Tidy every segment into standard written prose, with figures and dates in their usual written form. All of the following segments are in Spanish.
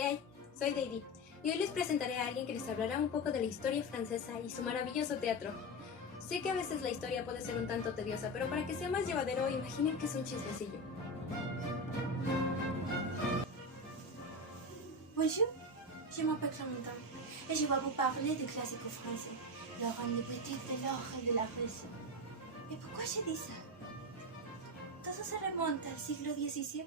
¿Qué hay? Soy Deidi, y hoy les presentaré a alguien que les hablará un poco de la historia francesa y su maravilloso teatro. Sé que a veces la historia puede ser un tanto tediosa, pero para que sea más llevadero, imaginen que es un chismecillo. Bonjour, je m'appelle Clémentine et je vais vous parler des classiques français, la reine des petites, de l'or et de la rose. Et pourquoi je dis ça? Todo se remonta al siglo XVII.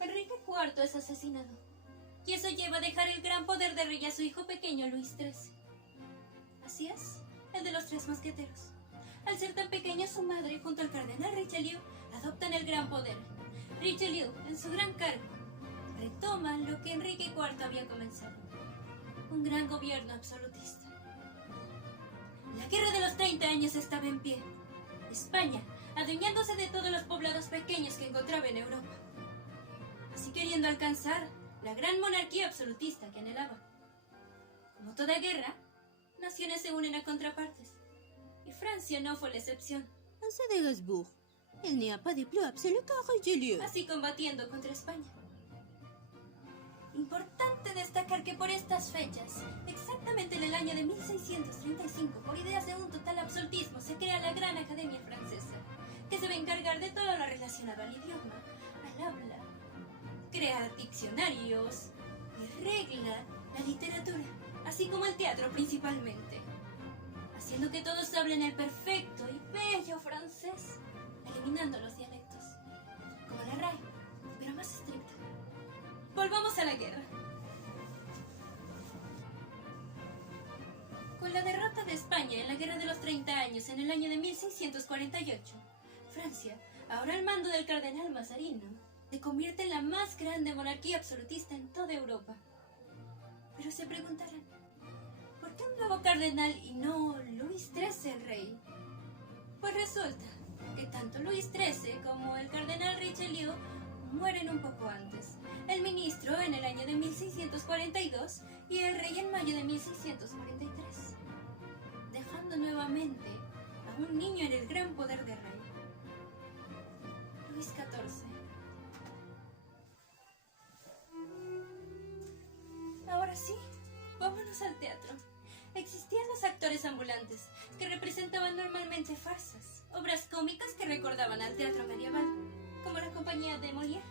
Enrique IV es asesinado, y eso lleva a dejar el gran poder de rey a su hijo pequeño Luis XIII. Así es, el de los tres mosqueteros. Al ser tan pequeño, su madre, junto al cardenal Richelieu, adoptan el gran poder. Richelieu, en su gran cargo, retoma lo que Enrique IV había comenzado: un gran gobierno absolutista. La Guerra de los 30 años estaba en pie. España, adueñándose de todos los poblados pequeños que encontraba en Europa, así queriendo alcanzar la gran monarquía absolutista que anhelaba. Como toda guerra, naciones se unen a contrapartes, y Francia no fue la excepción. En de Gainsbourg, il n'y a pas de plus absolu que Richelieu. Así combatiendo contra España. Importante destacar que por estas fechas, exactamente en el año de 1635, por ideas de un total absolutismo, se crea la Gran Academia Francesa, que se va a encargar de todo lo relacionado al idioma, al habla, crea diccionarios y regla la literatura, así como el teatro principalmente, haciendo que todos hablen el perfecto y bello francés, eliminando los dialectos, como la RAE, pero más estricta. Volvamos a la guerra. Con la derrota de España en la Guerra de los 30 años en el año de 1648, Francia, ahora al mando del cardenal Mazarino, se convierte en la más grande monarquía absolutista en toda Europa. Pero se preguntarán, ¿por qué un nuevo cardenal y no Luis XIII el rey? Pues resulta que tanto Luis XIII como el cardenal Richelieu mueren un poco antes, el ministro en el año de 1642 y el rey en mayo de 1643, dejando nuevamente a un niño en el gran poder de rey, Luis XIV. Ahora sí, vámonos al teatro. Existían los actores ambulantes, que representaban normalmente farsas, obras cómicas que recordaban al teatro medieval, como la compañía de Molière.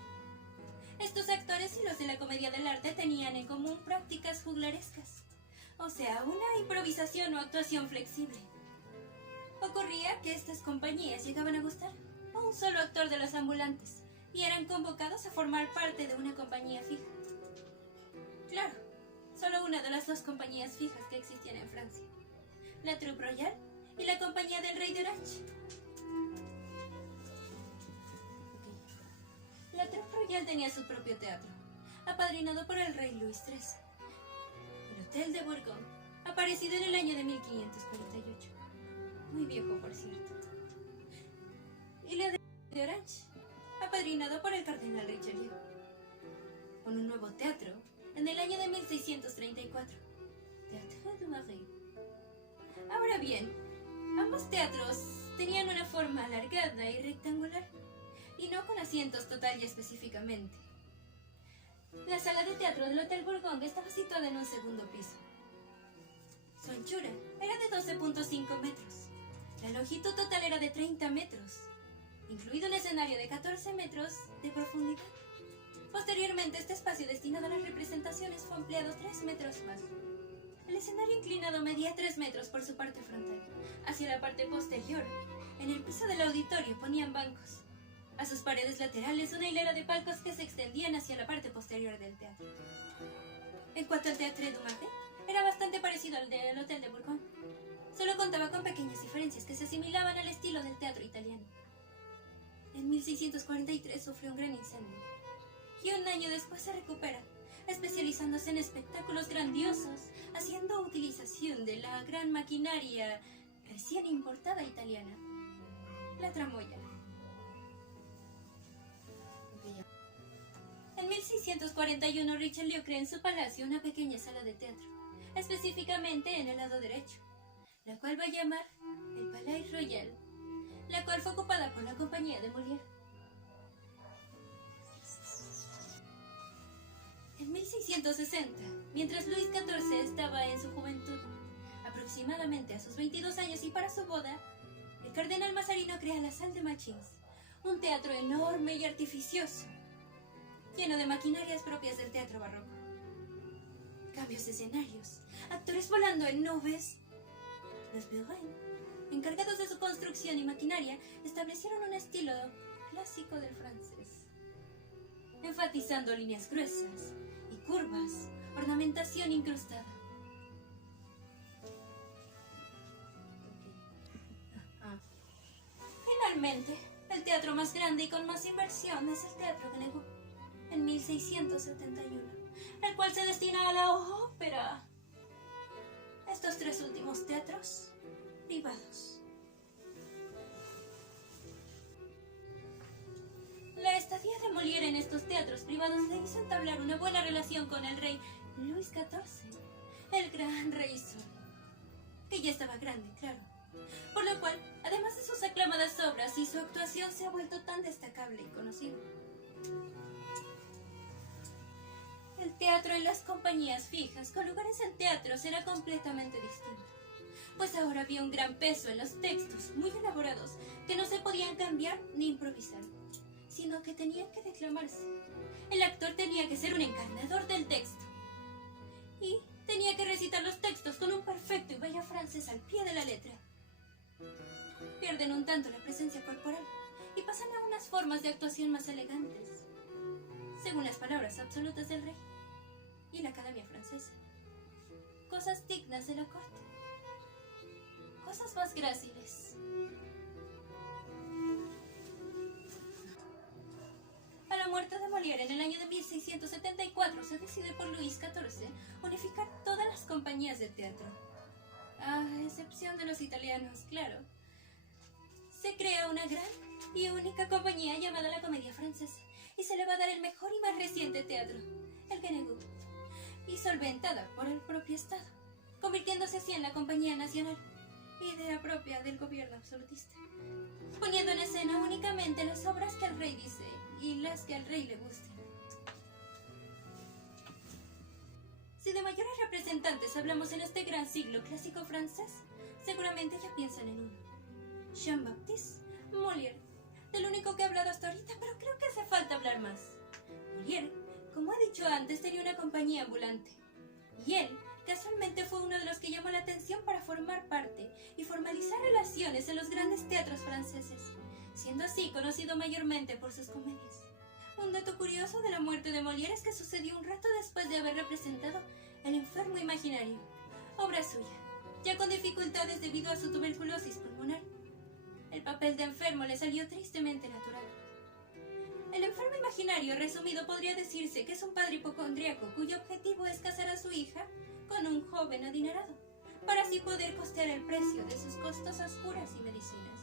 Estos actores y los de la comedia del arte tenían en común prácticas juglarescas, o sea, una improvisación o actuación flexible. Ocurría que estas compañías llegaban a gustar a un solo actor de los ambulantes y eran convocados a formar parte de una compañía fija. Claro, solo una de las dos compañías fijas que existían en Francia: la Troupe Royale y la Compañía del Rey de Orange. La Troupe Royale tenía su propio teatro, apadrinado por el rey Luis XIII. El Hotel de Bourgogne, aparecido en el año de 1548. Muy viejo, por cierto. Y la de Orange, apadrinado por el cardenal Richelieu. Con un nuevo teatro, en el año de 1634, Théâtre du Marais. Ahora bien, ambos teatros tenían una forma alargada y rectangular, y no con asientos total y específicamente. La sala de teatro del Hotel Bourgogne estaba situada en un segundo piso. Su anchura era de 12.5 metros. La longitud total era de 30 metros, incluido un escenario de 14 metros de profundidad. Posteriormente, este espacio destinado a las representaciones fue ampliado 3 metros más. El escenario inclinado medía 3 metros por su parte frontal. Hacia la parte posterior, en el piso del auditorio ponían bancos. A sus paredes laterales, una hilera de palcos que se extendían hacia la parte posterior del teatro. En cuanto al Théâtre du Marais, era bastante parecido al del Hotel de Bourgogne. Solo contaba con pequeñas diferencias que se asimilaban al estilo del teatro italiano. En 1643 sufrió un gran incendio, y un año después se recupera, especializándose en espectáculos grandiosos, haciendo utilización de la gran maquinaria recién importada italiana, la tramoya. En 1641 Richelieu crea en su palacio una pequeña sala de teatro, específicamente en el lado derecho, la cual va a llamar el Palais Royal, la cual fue ocupada por la compañía de Molière. 1660, mientras Luis XIV estaba en su juventud, aproximadamente a sus 22 años y para su boda, el cardenal Mazarino crea la Salle de Machins, un teatro enorme y artificioso, lleno de maquinarias propias del teatro barroco. Cambios de escenarios, actores volando en nubes. Los Beaurain, encargados de su construcción y maquinaria, establecieron un estilo clásico del francés, enfatizando líneas gruesas y curvas, ornamentación incrustada. Finalmente, el teatro más grande y con más inversión es el Teatro Guigneux, en 1671, el cual se destina a la ópera. Estos tres últimos teatros, privados. La estadía de Molière en estos teatros privados le hizo entablar una buena relación con el rey Luis XIV, el gran rey Sol, que ya estaba grande, claro. Por lo cual, además de sus aclamadas obras y su actuación, se ha vuelto tan destacable y conocido. El teatro en las compañías fijas, con lugares en teatros, era completamente distinto, pues ahora había un gran peso en los textos, muy elaborados, que no se podían cambiar ni improvisar, sino que tenían que declamarse. El actor tenía que ser un encarnador del texto, y tenía que recitar los textos con un perfecto y bello francés al pie de la letra. Pierden un tanto la presencia corporal y pasan a unas formas de actuación más elegantes, según las palabras absolutas del rey y la Academia Francesa. Cosas dignas de la corte, cosas más gráciles. A la muerte de Molière en el año de 1674 se decide por Luis XIV unificar todas las compañías de teatro, a excepción de los italianos, claro. Se crea una gran y única compañía llamada la Comedia Francesa, y se le va a dar el mejor y más reciente teatro, el Guigneux, y solventada por el propio Estado, convirtiéndose así en la Compañía Nacional, idea propia del gobierno absolutista, poniendo en escena únicamente las obras que el rey dice y las que al rey le gusten. Si de mayores representantes hablamos en este gran siglo clásico francés, seguramente ya piensan en uno: Jean-Baptiste Molière, del único que he hablado hasta ahorita, pero creo que hace falta hablar más. Molière, como he dicho antes, tenía una compañía ambulante, y él casualmente fue uno de los que llamó la atención para formar parte y formalizar relaciones en los grandes teatros franceses, siendo así conocido mayormente por sus comedias. Un dato curioso de la muerte de Molière es que sucedió un rato después de haber representado El enfermo imaginario, obra suya, ya con dificultades debido a su tuberculosis pulmonar. El papel de enfermo le salió tristemente natural. El enfermo imaginario, resumido, podría decirse que es un padre hipocondríaco cuyo objetivo es casar a su hija con un joven adinerado, para así poder costear el precio de sus costosas curas y medicinas.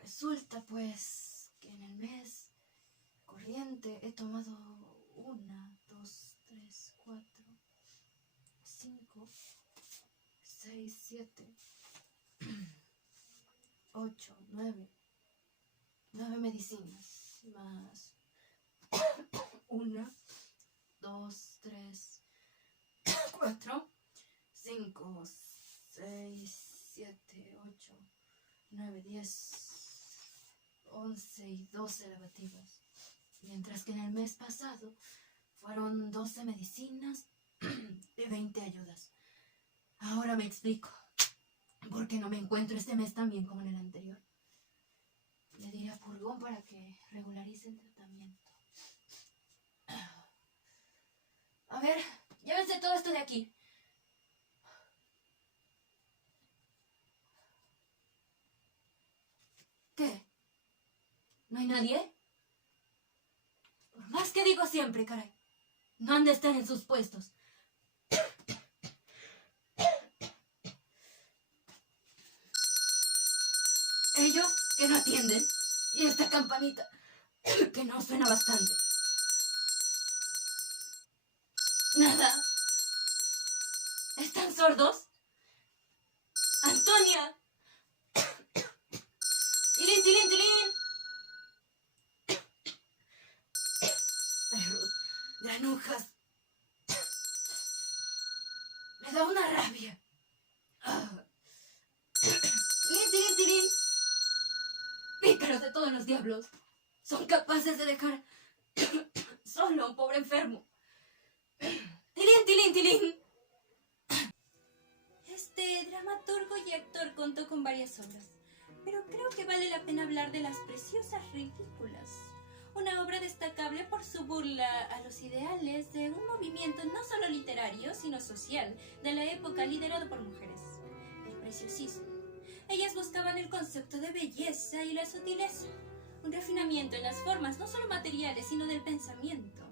Resulta, pues, que en el mes corriente he tomado 1, 2, 3, 4, 5, 6, 7, 8, 9 medicinas, más 1, 2, 3, 4, 5, 6, 7, 8, 9, 10, 11 y 12 lavativas, mientras que en el mes pasado fueron 12 medicinas y 20 ayudas. Ahora me explico por qué no me encuentro este mes tan bien como en el anterior. Le diré a Purgón para que regularice el tratamiento. A ver, llévense todo esto de aquí. ¿Qué? ¿No hay nadie? Por Más que digo siempre, caray. No han de estar en sus puestos. Ellos que no atienden. Y esta campanita que no suena bastante. Nada. ¿Están sordos? ¡Antonia! ¡Tilín, tilín, tilín! Perros, granujas. Me da una rabia. ¡Tilín, tilín, tilín! Pícaros de todos los diablos. Son capaces de dejar solo a un pobre enfermo. ¡Tilín, tilín, tilín! Este dramaturgo y actor contó con varias obras, pero creo que vale la pena hablar de Las Preciosas Ridículas, una obra destacable por su burla a los ideales de un movimiento no solo literario, sino social, de la época liderado por mujeres, el preciosismo. Ellas buscaban el concepto de belleza y la sutileza, un refinamiento en las formas no solo materiales, sino del pensamiento,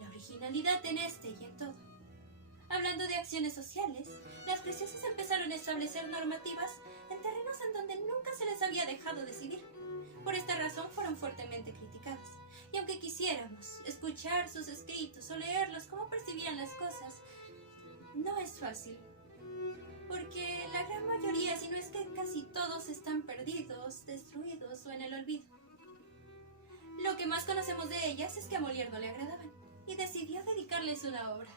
la originalidad en este y en todo. Hablando de acciones sociales, las preciosas empezaron a establecer normativas en terrenos en donde nunca se les había dejado decidir. Por esta razón fueron fuertemente criticadas. Y aunque quisiéramos escuchar sus escritos o leerlos cómo percibían las cosas, no es fácil. Porque la gran mayoría, si no es que casi todos, están perdidos, destruidos o en el olvido. Lo que más conocemos de ellas es que a Molière no le agradaban y decidió dedicarles una obra.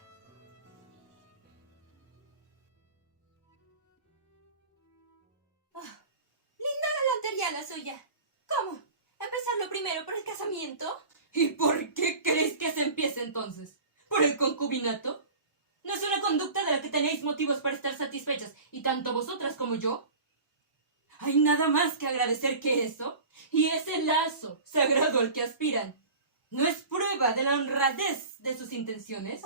Galantería la suya. ¿Cómo? ¿Empezarlo primero por el casamiento? ¿Y por qué creéis que se empiece entonces? ¿Por el concubinato? ¿No es una conducta de la que tenéis motivos para estar satisfechas, y tanto vosotras como yo? ¿Hay nada más que agradecer que eso? Y ese lazo sagrado al que aspiran, ¿no es prueba de la honradez de sus intenciones?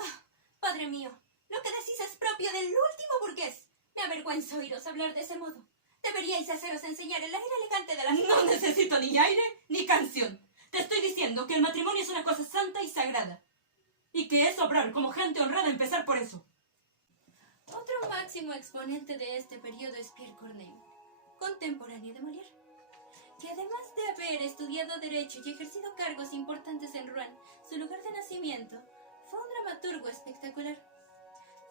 Padre mío, lo que decís es propio del último burgués. Me avergüenza oíros hablar de ese modo. Deberíais haceros enseñar el aire elegante de la... No necesito ni aire ni canción. Te estoy diciendo que el matrimonio es una cosa santa y sagrada. Y que es obrar como gente honrada empezar por eso. Otro máximo exponente de este periodo es Pierre Corneille, contemporáneo de Molière, que además de haber estudiado Derecho y ejercido cargos importantes en Rouen, su lugar de nacimiento, fue un dramaturgo espectacular.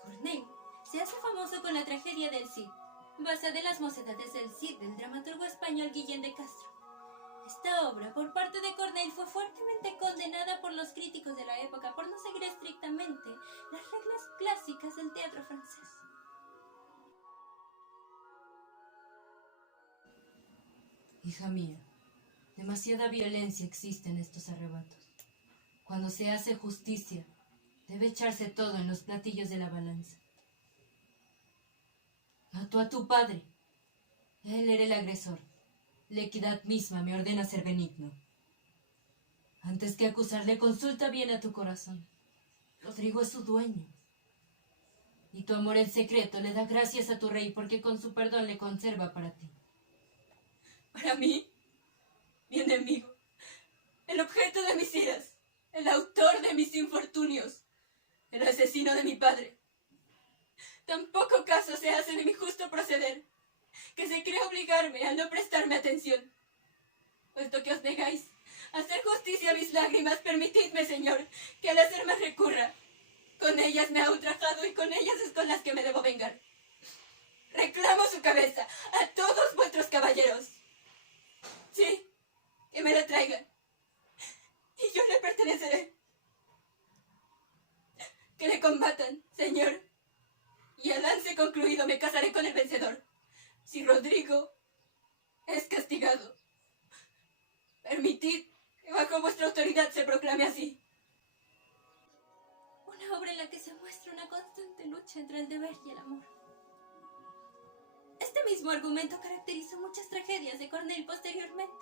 Corneille se hace famoso con la tragedia del Cid, basada en las mocedades del Cid del dramaturgo español Guillén de Castro. Esta obra, por parte de Corneille, fue fuertemente condenada por los críticos de la época por no seguir estrictamente las reglas clásicas del teatro francés. Hija mía, demasiada violencia existe en estos arrebatos. Cuando se hace justicia, debe echarse todo en los platillos de la balanza. Mató a tu padre. Él era el agresor. La equidad misma me ordena ser benigno. Antes que acusarle, consulta bien a tu corazón. Rodrigo es su dueño. Y tu amor en secreto le da gracias a tu rey porque con su perdón le conserva para ti. ¿Para mí? Mi enemigo. El objeto de mis iras. El autor de mis infortunios. El asesino de mi padre. Tan poco caso se hace de mi justo proceder, que se cree obligarme a no prestarme atención. Puesto que os negáis a hacer justicia a mis lágrimas, permitidme, Señor, que al hacerme recurra. Con ellas me ha ultrajado y con ellas es con las que me debo vengar. Reclamo su cabeza a todos vuestros caballeros. Sí, que me la traigan. Y yo le perteneceré. Que le combatan, Señor. Y al lance concluido me casaré con el vencedor. Si Rodrigo es castigado, permitid que bajo vuestra autoridad se proclame así. Una obra en la que se muestra una constante lucha entre el deber y el amor. Este mismo argumento caracterizó muchas tragedias de Corneille posteriormente.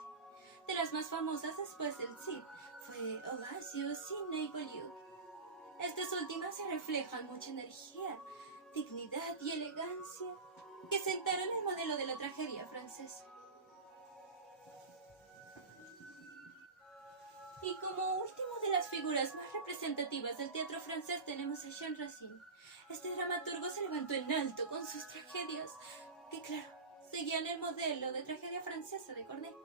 De las más famosas después del Cid fue Horacio, Cinna y Beaulieu. Estas últimas se reflejan mucha energía, dignidad y elegancia que sentaron el modelo de la tragedia francesa. Y como último de las figuras más representativas del teatro francés tenemos a Jean Racine. Este dramaturgo se levantó en alto con sus tragedias, que claro, seguían el modelo de tragedia francesa de Corneille.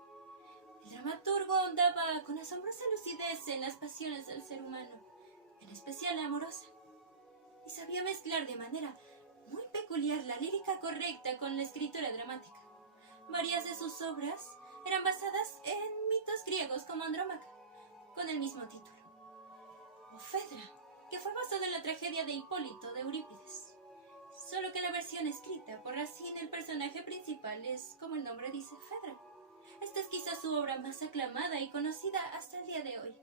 El dramaturgo ahondaba con asombrosa lucidez en las pasiones del ser humano, en especial la amorosa, y sabía mezclar de manera muy peculiar la lírica correcta con la escritura dramática. Varias de sus obras eran basadas en mitos griegos como Andrómaca, con el mismo título, o Fedra, que fue basado en la tragedia de Hipólito de Eurípides. Solo que en la versión escrita por Racine el personaje principal es, como el nombre dice, Fedra. Esta es quizás su obra más aclamada y conocida hasta el día de hoy.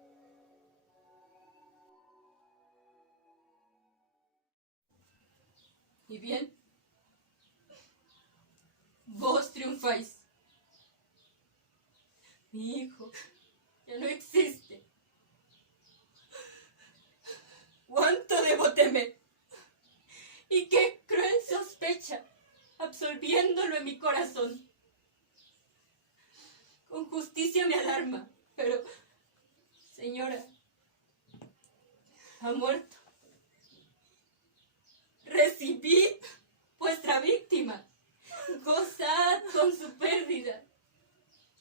Y bien, vos triunfáis. Mi hijo ya no existe. ¿Cuánto debo temer? Y qué cruel sospecha, absolviéndolo en mi corazón. Con justicia me alarma, pero, señora, ha muerto. Recibid vuestra víctima. Gozad con su pérdida,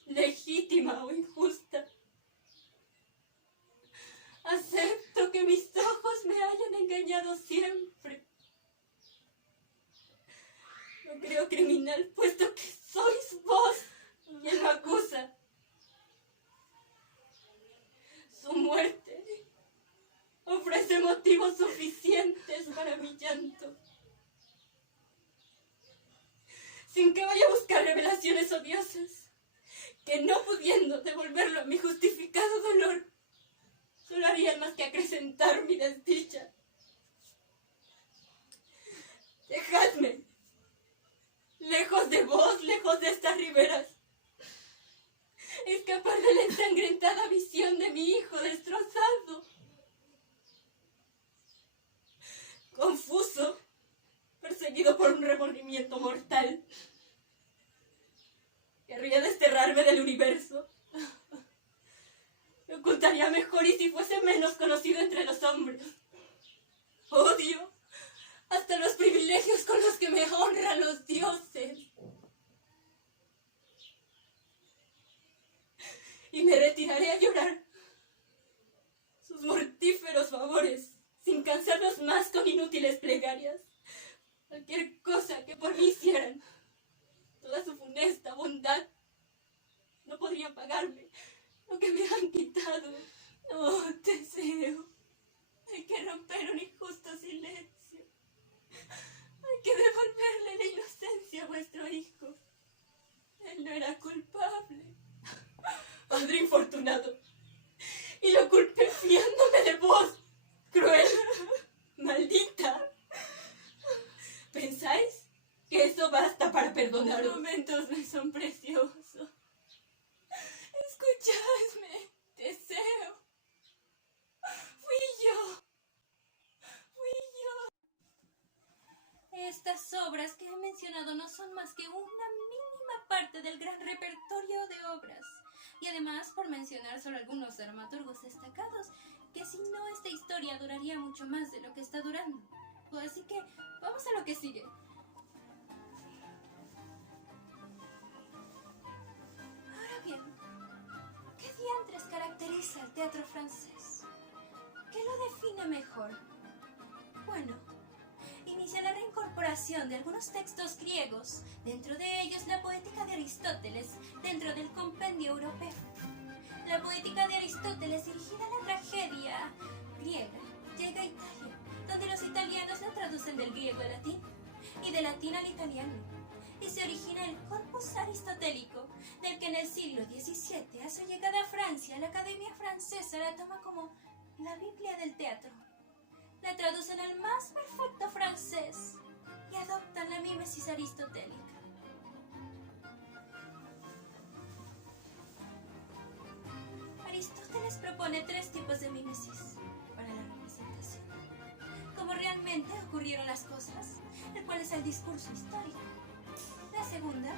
legítima o injusta. Acepto que mis ojos me hayan engañado siempre. No creo criminal, puesto que sois vos quien lo acusa. Su muerte ofrece motivos suficientes para mi llanto. Sin que vaya a buscar revelaciones odiosas, que no pudiendo devolverlo a mi justificado dolor, solo harían más que acrecentar mi desdicha. Dejadme, lejos de vos, lejos de estas riberas, escapar de la ensangrentada visión de mi hijo destrozado. Confuso, perseguido por un remordimiento mortal, querría desterrarme del universo. Me ocultaría mejor y si fuese menos conocido entre los hombres. Odio hasta los privilegios con los que me honran los dioses. Y me retiraré a llorar sus mortíferos favores, sin cansarlos más con inútiles plegarias. Cualquier cosa que por mí hicieran, toda su funesta bondad, no podría pagarme lo que me han quitado. Oh, Teseo, hay que romper un injusto silencio. Hay que devolverle la inocencia a vuestro hijo. Él no era culpable. Padre infortunado, y lo culpé fiándome de vos, cruel, maldita. ¿Pensáis que eso basta para perdonar? Los momentos me son preciosos. Escuchadme, Teseo. Fui yo. Estas obras que he mencionado no son más que una mínima parte del gran repertorio de obras. Y además, por mencionar solo algunos dramaturgos destacados, que si no esta historia duraría mucho más de lo que está durando. Así que, vamos a lo que sigue. Ahora bien, ¿qué diantres caracteriza al teatro francés? ¿Qué lo define mejor? Bueno, inicia la reincorporación de algunos textos griegos, dentro de ellos la poética de Aristóteles, dentro del compendio europeo. La poética de Aristóteles dirigida a la tragedia griega llega a Italia, donde los italianos la traducen del griego al latín y del latín al italiano, y se origina el corpus aristotélico, del que en el siglo XVII, a su llegada a Francia, la Academia Francesa la toma como la Biblia del teatro. La traducen al más perfecto francés y adoptan la mímesis aristotélica. Aristóteles propone tres tipos de mímesis para la representación. Como realmente ocurrieron las cosas, el cual es el discurso histórico. La segunda,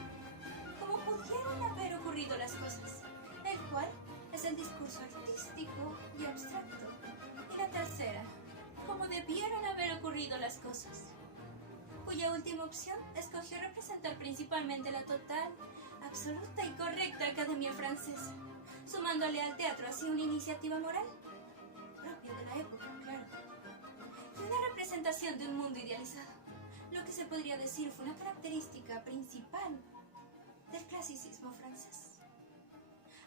como pudieron haber ocurrido las cosas, el cual es el discurso artístico y abstracto. Y la tercera, cómo debieron haber ocurrido las cosas, cuya última opción escogió representar principalmente la total, absoluta y correcta Academia Francesa, sumándole al teatro así una iniciativa moral, propia de la época, claro, y una representación de un mundo idealizado, lo que se podría decir fue una característica principal del clasicismo francés.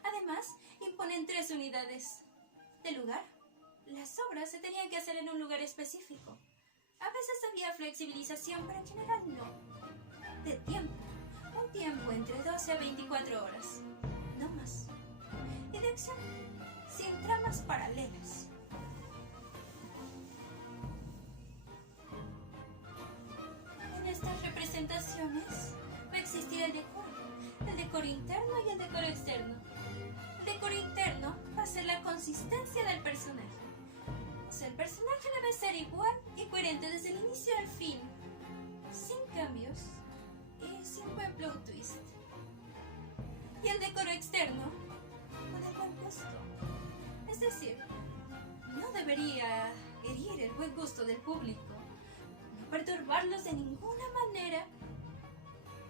Además, imponen 3 unidades de lugar. Las obras se tenían que hacer en un lugar específico. A veces había flexibilización, pero en general no. De tiempo. Un tiempo entre 12 a 24 horas. No más. Y de acción, sin tramas paralelas. En estas representaciones va a existir el decoro interno y el decoro externo. El decoro interno va a ser la consistencia del personaje. O sea, el personaje debe ser igual y coherente desde el inicio al fin, sin cambios y sin buen plot twist. Y el decoro externo, con el buen gusto. Es decir, no debería herir el buen gusto del público, no perturbarlos de ninguna manera,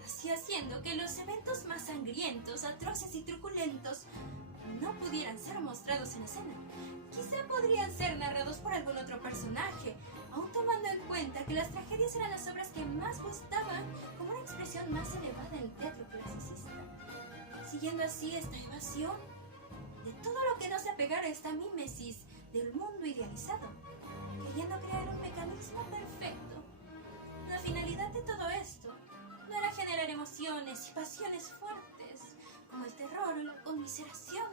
así haciendo que los eventos más sangrientos, atroces y truculentos no pudieran ser mostrados en escena. Quizá podrían ser narrados por algún otro personaje, aun tomando en cuenta que las tragedias eran las obras que más gustaban como una expresión más elevada del teatro clasicista. Siguiendo así esta evasión de todo lo que no se apegara a esta mímesis del mundo idealizado, queriendo crear un mecanismo perfecto. La finalidad de todo esto no era generar emociones y pasiones fuertes, como el terror o la conmiseración,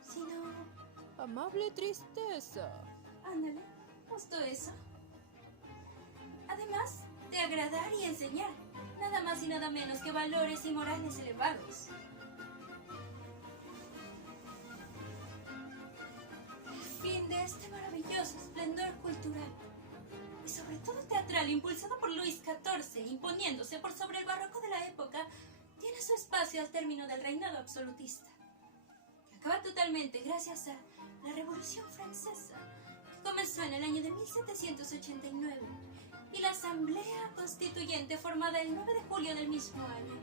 sino... amable tristeza. ándale, justo eso. Además de agradar y enseñar, nada más y nada menos que valores y morales elevados. El fin de este maravilloso esplendor cultural, y sobre todo teatral, impulsado por Luis XIV, imponiéndose por sobre el barroco de la época, tiene su espacio al término del reinado absolutista, que acaba totalmente gracias a la Revolución Francesa, que comenzó en el año de 1789, y la Asamblea Constituyente formada el 9 de julio del mismo año.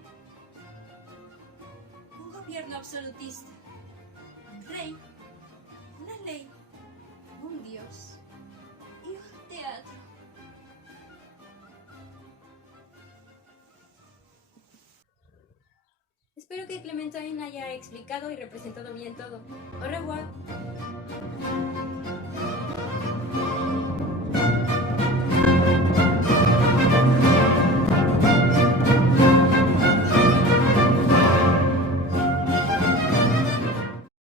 Un gobierno absolutista, un rey, una ley, un dios y un teatro. Espero que Clementine haya explicado y representado bien todo. Au revoir.